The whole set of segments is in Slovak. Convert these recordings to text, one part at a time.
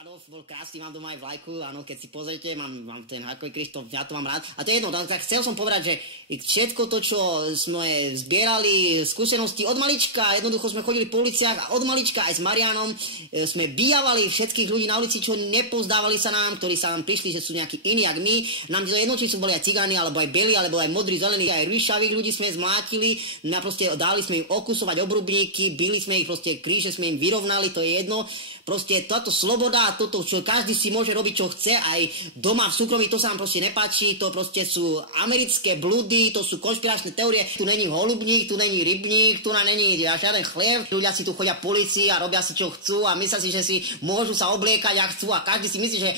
Adolf bol krásny, mám doma aj vlajku, áno, keď si pozrite, mám ten hardcore Krištof, ja to mám rád. A to je jedno, tak chcel som povedať, že všetko to, čo sme zbierali, skúsenosti od malička, jednoducho sme chodili po uliciach a od malička aj s Marianom sme bijavali všetkých ľudí na ulici, čo nepozdávali sa nám, ktorí sa nám prišli, že sú nejakí iní, jak my. Nám to jedno, či sú boli aj cigáni, alebo aj bieli, alebo aj modrí, zelení, aj rýšavých ľudí sme zmlátili, proste dali sme im okusovať obrubníky, bili sme ich, proste kríže sme im vyrovnali, to je jedno. Proste táto sloboda, toto, čo každý si môže robiť, čo chce, aj doma v súkromí, to sa nám proste nepáči, to proste sú americké bludy, to sú konšpiračné teórie, tu není holubník, tu není rybník, tu není žiaden chlieb, ľudia si tu chodia po ulici a robia si čo chcú a myslia si, že si môžu sa obliekať, ak chcú a každý si myslí, že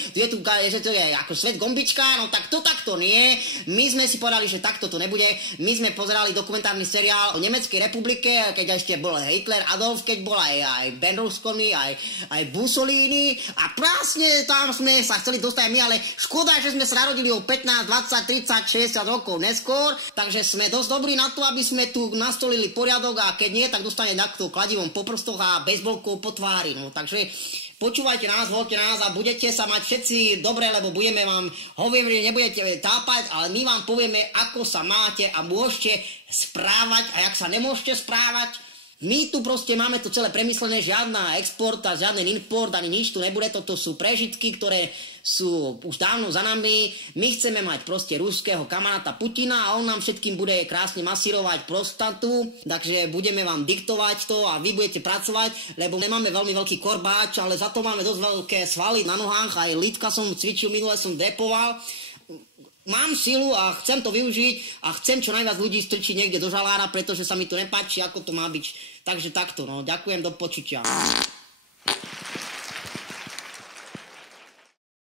to je ako svet gombička, no tak to takto nie. My sme si povedali, že takto to nebude. My sme pozerali dokumentárny seriál o Nemeckej republike, keď ešte bol Hitler, Adolf, keď bol aj Berlusconi, aj Mussolini a prásne tam sme sa chceli dostať my, ale škoda, že sme sa narodili o 15, 20, 30, 60 rokov neskôr, takže sme dosť dobrí na to, aby sme tu nastolili poriadok a keď nie, tak dostane takto kladivom po prstoch a bejsbolkou po tvári, no takže počúvajte nás, voľte nás a budete sa mať všetci dobre, lebo budeme vám hovoriť, nebudete tápať, ale my vám povieme, ako sa máte a môžete správať a jak sa nemôžete správať. My tu proste máme to celé premyslené, žiadna export a žiaden import, ani nič tu nebude, to sú prežitky, ktoré sú už dávno za nami. My chceme mať proste ruského kamaráta Putina a on nám všetkým bude krásne masírovať prostatu, takže budeme vám diktovať to a vy budete pracovať, lebo nemáme veľmi veľký korbáč, ale za to máme dosť veľké svaly na nohách, aj lítka som cvičil, minule som depoval. Mám silu a chcem to využiť a chcem čo najviac ľudí strčiť niekde do žalára, pretože sa mi to nepáči, ako to má byť. Takže takto, no, ďakujem, do počutia.